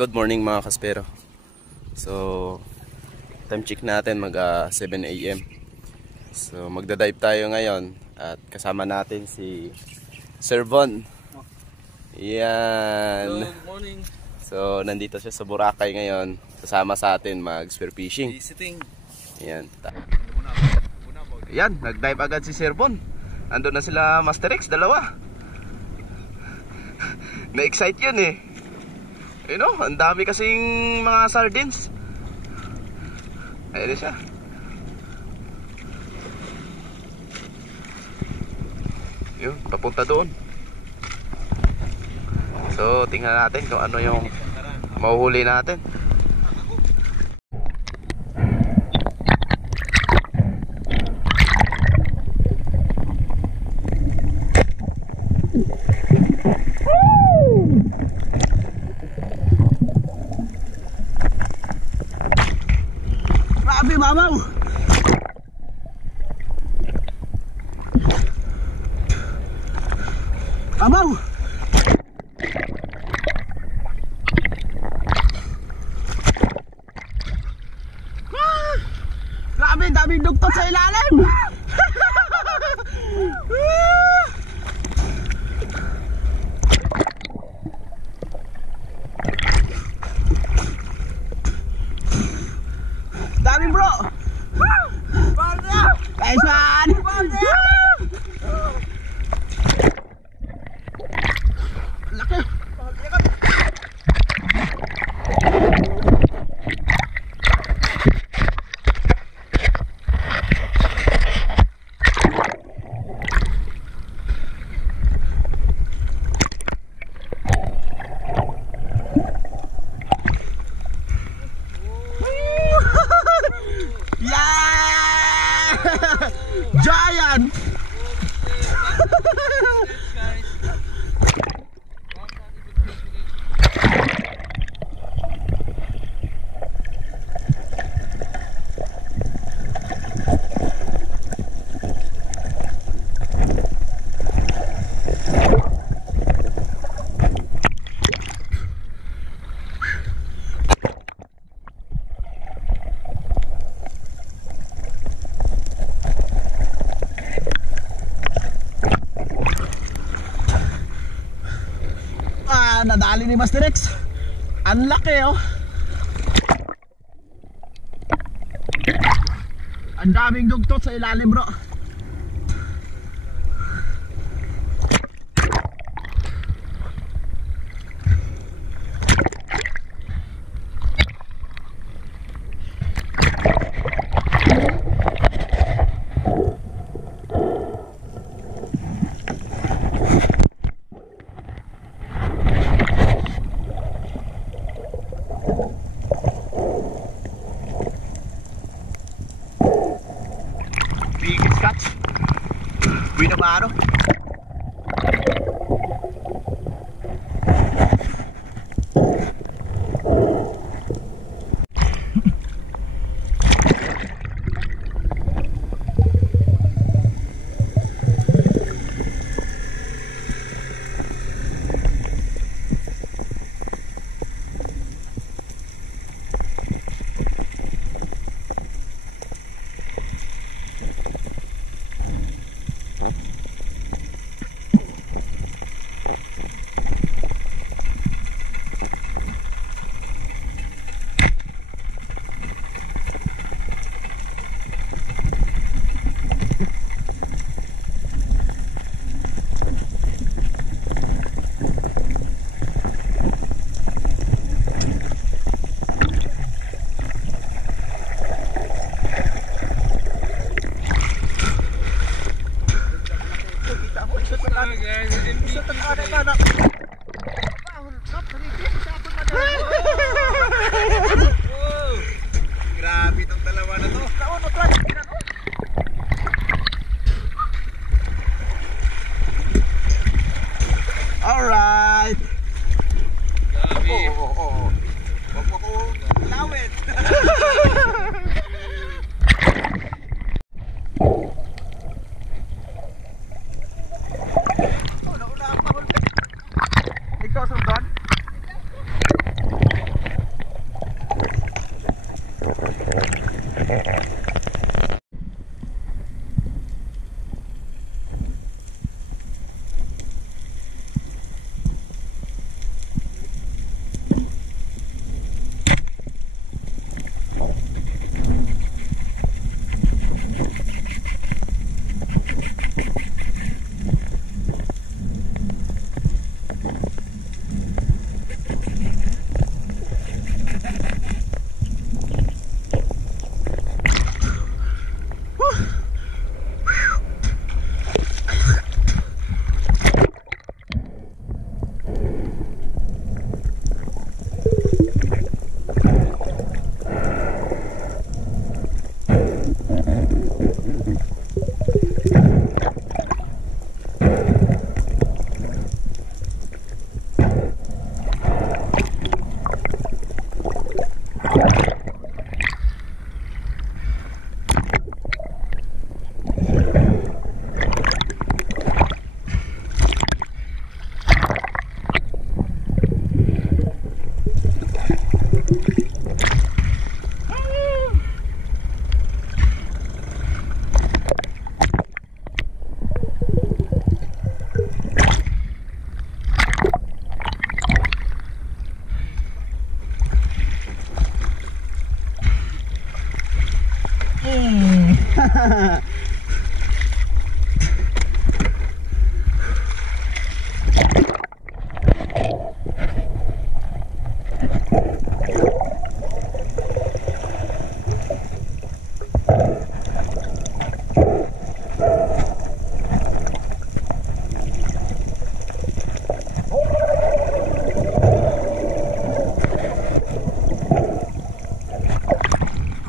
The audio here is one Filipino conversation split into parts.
Good morning mga kaspero. So time check natin mag 7 AM. So magda-dive tayo ngayon at kasama natin si Sir Von. Yan. Good morning. So nandito siya sa Boracay ngayon, kasama sa atin mag spear fishing. Visiting. Yan. Yan, nag-dive agad si Sir Von. Andun na sila Master X, dalawa. Na-excite yun eh. You know, ang dami kasing mga sardines. Ayan siya. Yun, papunta doon. So, tingnan natin kung ano yung mahuhuli natin. Grabe, mamaw! Mamaw! Grabe, daming dugtot sa ilalim! Dami bro! Nice one! Laki! Giant! Nadali ni Master X. Ang laki oh. Ang daming dugtot sa ilalim bro. Big catch. Binabaro. Grabe itong dalawa na to. Alright. Grabe. Huwag mo ko lawin. Ikaw sundan?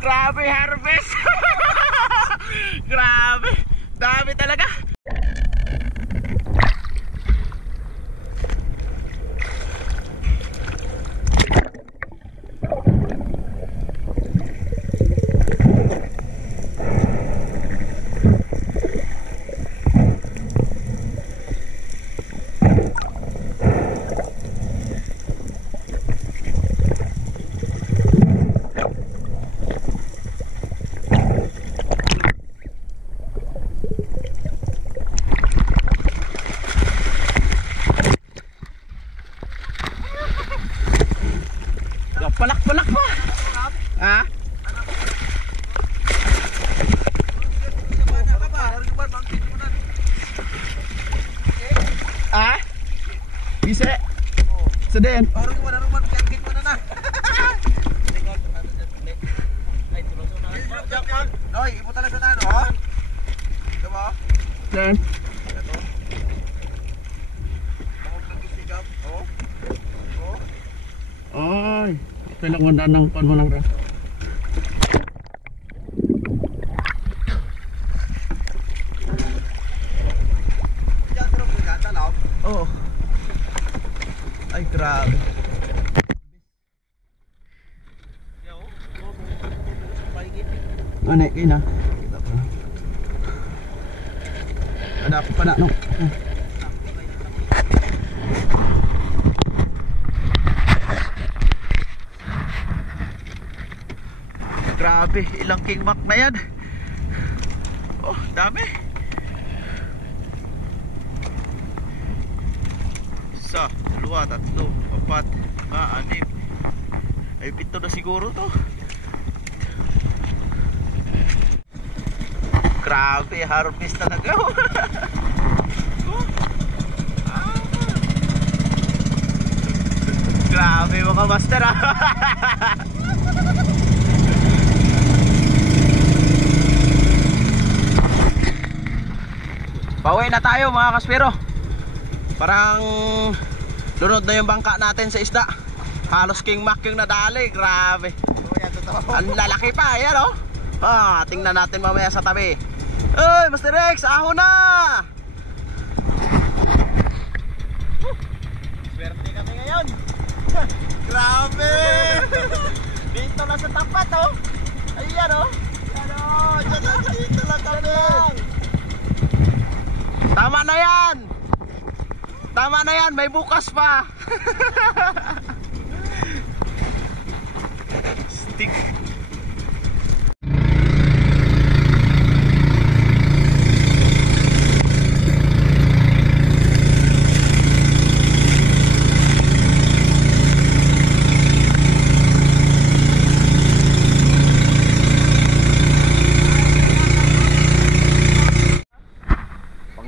Grabe harvest. Grabe, dami talaga. Palak-palak pa. Ha? Ah? Bisa. Sedih. Dan. Ay, kailangan ng pan mo lang ra. Oh. Ay, grabe. Ano kina? Ada apa pa na no? Grabe, ilang king mac na yan. Oh, dami. Isa, dalawa, tatlo, apat, lima, anim. Ay, pito na siguro to. Grabe, harvest talaga. Oh. Ah. Grabe mga master ah. Pauwi na tayo mga kaspero. Parang lunod na yung bangka natin sa isda. Halos king mac yung nadali. Grabe. Ang lalaki pa. Ayan oh. Ah, tingnan natin mamaya sa tabi. Uy, Master Rex, ahon na. Swerte kami ngayon. Grabe. Dito lang sa tapat oh. Ayan oh. Dito lang kami. Tama na yan. Tama na yan, may bukas pa. Stick.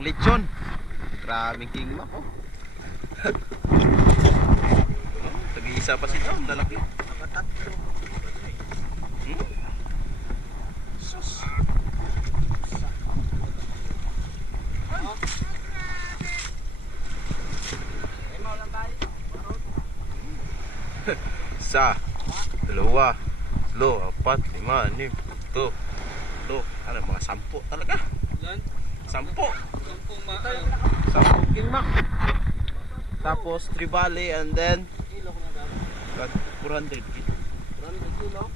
Lechon. Maraming king mac oh. Tag-iisa pa sila, ang lalaki. Sus. Isa, dalawa, tatlo, apat, lima, anim, pito, walo. Ano, mga 10 talaga. 10. 10 king mac. Tapos trevally and then 400 kilo. 400 kilo.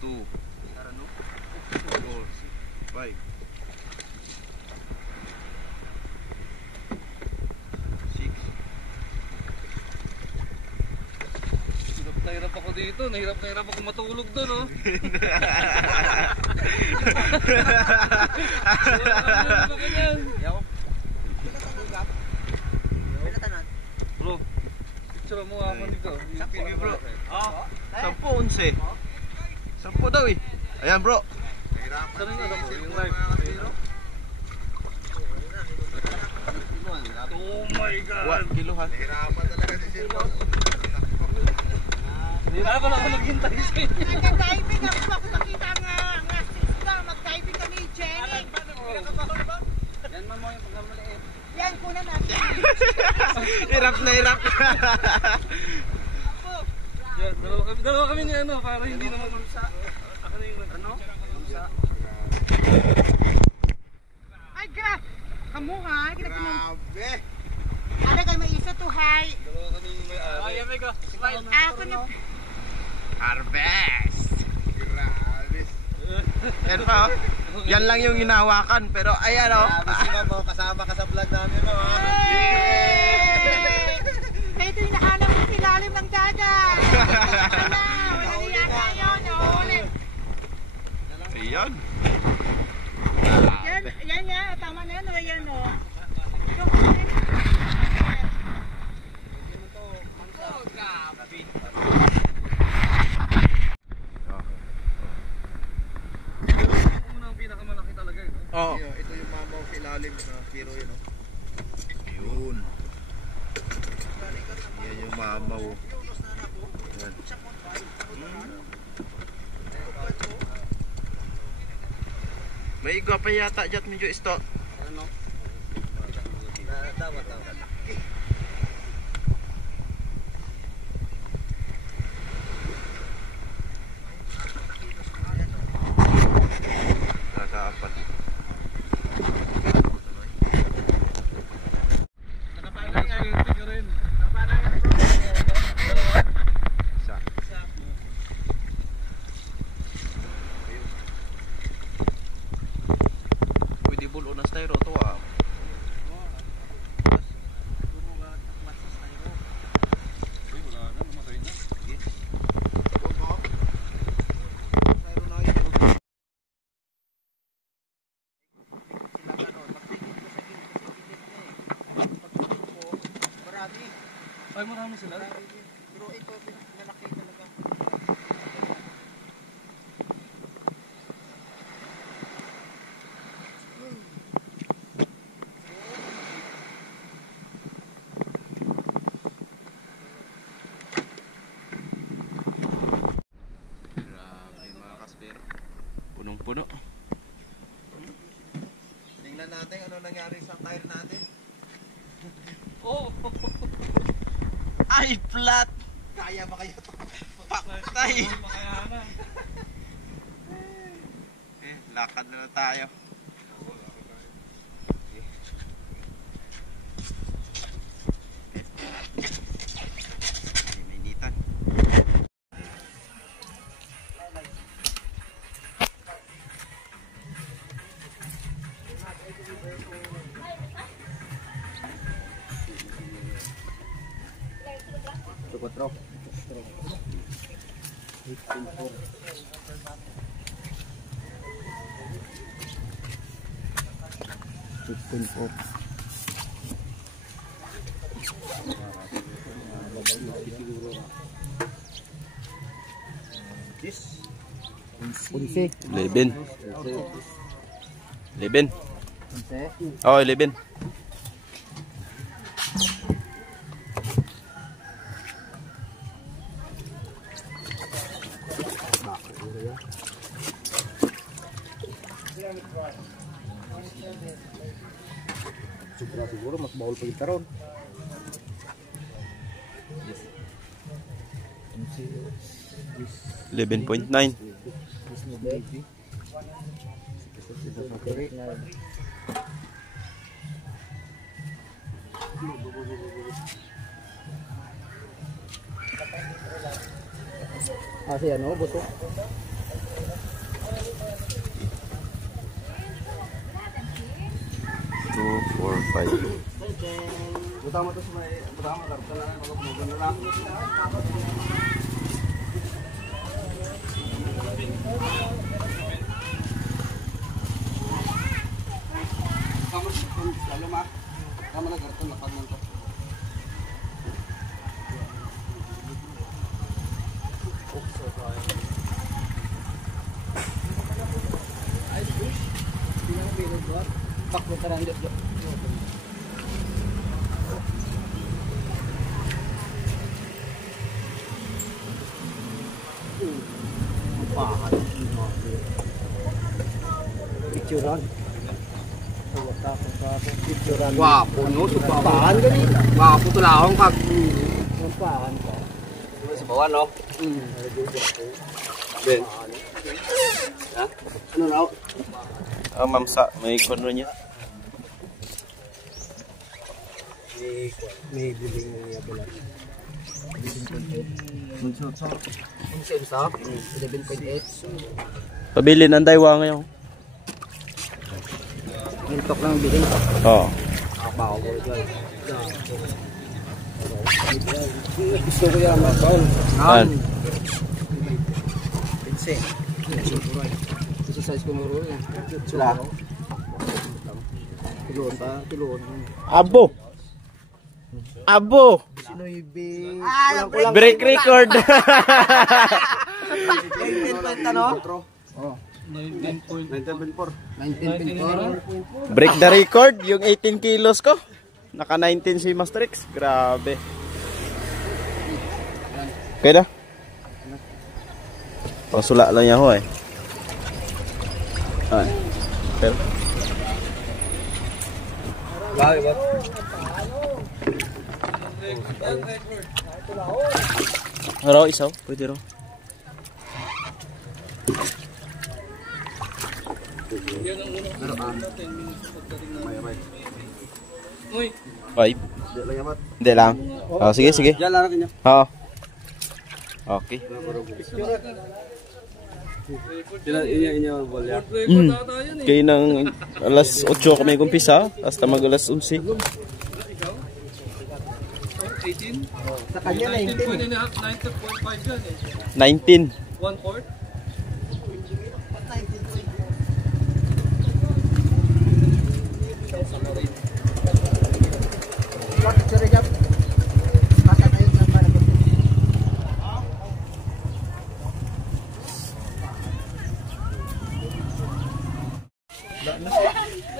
2 4 5 6 7 hirap ako dito. Nahirap ako matulog doon, oh. Bro, picture mo ako dito. Sige bro. 10, 11. 10 daw eh. Ayan bro. Saan yung ano bro? Yung live. Oh my God! 1 kilohan. Hirapan talaga si Silvon. Hirapan ako naghintay sa'yo. Nag-diving ako nakita nga sister, mag-diving kami, Jenny. Yan mo yung pagkamaliit. Yan, kuna natin. Hirap na hirap. Yan, dalawa kami ni ano, para hindi naman sa... Ako na yung ano? Ay, grabe. Kamuhay, Grabe. ano kayo may isa to, hi. Dalawa kami yung may-ari. Ay, amigo. Smile. Ako na. Harvest. Grabe. Yan pa oh. Yan lang yung hinawakan pero ayan oh. Grabe si Ma'am, oh. Kasama ka sa vlog namin, oh. Ito yung nahanap ko sa ilalim ng dagat. Wala, wala niya tayo, nahuli. Ayan. Yan yan, tama na yan, o yan o. Una ang pinakamalaki talaga eh. Oh. Ito yung mamaw sa ilalim sa Piro yun, oh. Yun. Yan yung mamaw. Yan. May igwa pa yata dyan medyo isto. Ano? Dapat. Dapat. Nakapala yung tingin rin. Isa. Pwede bulo na styro to ah. Uy, wala na, namatay na. Ay, marami sila. Pero ito, malaki talaga. Grabe mga kasper. Punong-puno. Tingnan natin ano nangyari sa tire natin. Oh! Ay, flat! Kaya ba kayo ito? Paktay! Makayanan. Lakad na tayo. Minitan. Tukotro. Punsi. 11. 11. Oh, 11. Siguro mas bawal pa kita ron. 11.9. Kasi ano, buto. 2, 4, 5. Butama to sa may butama karta na magpunugan na lang. Wah, puno supahan gani. Wah, putulahong kag. Sa bawah no. Ben. Ha? Ano raw? Oh, mamsa, may kono niya. May biling niya pala. 11.8. Pabili ng daywa ngayon. Mintok lang biling. Oo. Abaw ko dyan. Gusto ko yan magbaon. Saan? Pinse. Gusto size ko muro yan. Sila. Tuloon pa. Tuloon. Abo! Abo! Sino ibig? Break record! 19.4 ano? 19.4. Break the record, yung 18 kilos ko. Naka 19 si Master X. Grabe. Okay na? Pasula lang niya ho eh. Ay. Pero Bakit? raw isaw, pwede raw. Uy, 5. Hindi lang. Oh, sige, sige. Diyan lang natin niya. Oo. Okay. Inya bolya. record ata yan eh. Kaya ng alas 8 kami kumpisa, hasta mag alas 11. 18? Sa kanya 19.5 yan eh. 19. 1/4?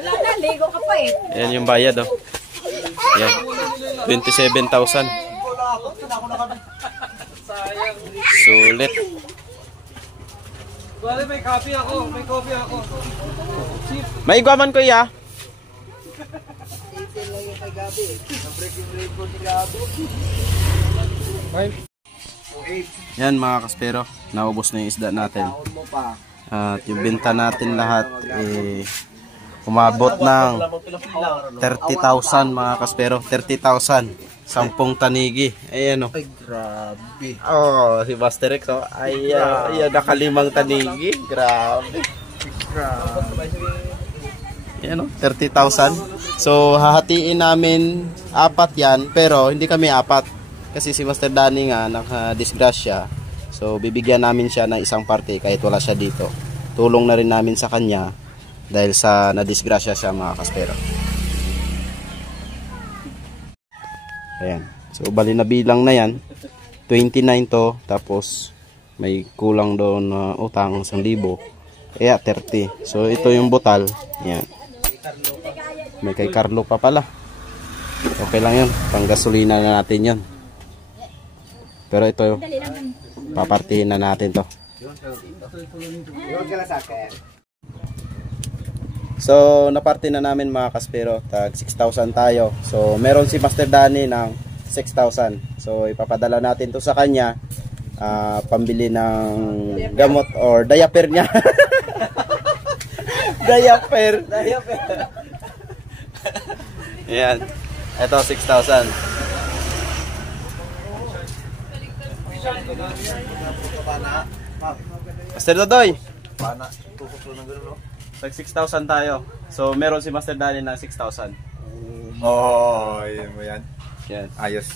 Wala na, ligo ka pa eh. Ayan yung bayad oh. Yan. 27,000. Sulit. Bale, may copy ako. May copy ako. May iguaman ko iya. Yan mga kaspero, naubos na yung isda natin. At yung benta natin lahat umabot ng 30,000 mga kaspero. 30,000. 10 tanigi. Ayan o. Ay, grabe. Oh, si Master X oh. Ayan, nakalimang tanigi. Grabe. Ayan o, 30,000. So, hahatiin namin 4 yan, pero hindi kami 4. Kasi si Master Danny nga, nakadisgrasya. So, bibigyan namin siya ng isang parte kahit wala siya dito. Tulong na rin namin sa kanya dahil sa nadisgrasya siya mga kaspero. Ayan. So, bali na bilang na yan. 29 to, tapos may kulang doon na utang 1,000. Kaya 30. So, ito yung butal. Ayan. May kay Carlo pa pala. Okay lang yun. Panggasolina na natin yun. Pero ito, papartihin na natin to. So, naparty na namin mga kaspero. Tag 6,000 tayo. So, meron si Master Danny ng 6,000. So, ipapadala natin to sa kanya. Pambili ng gamot or diaper niya. Diaper. Ayan. Ito, 6,000. Master Dodoy. Tag 6,000 tayo. So, meron si Master Danny ng 6,000. Oh, yun mo yan. Yan. Ayos.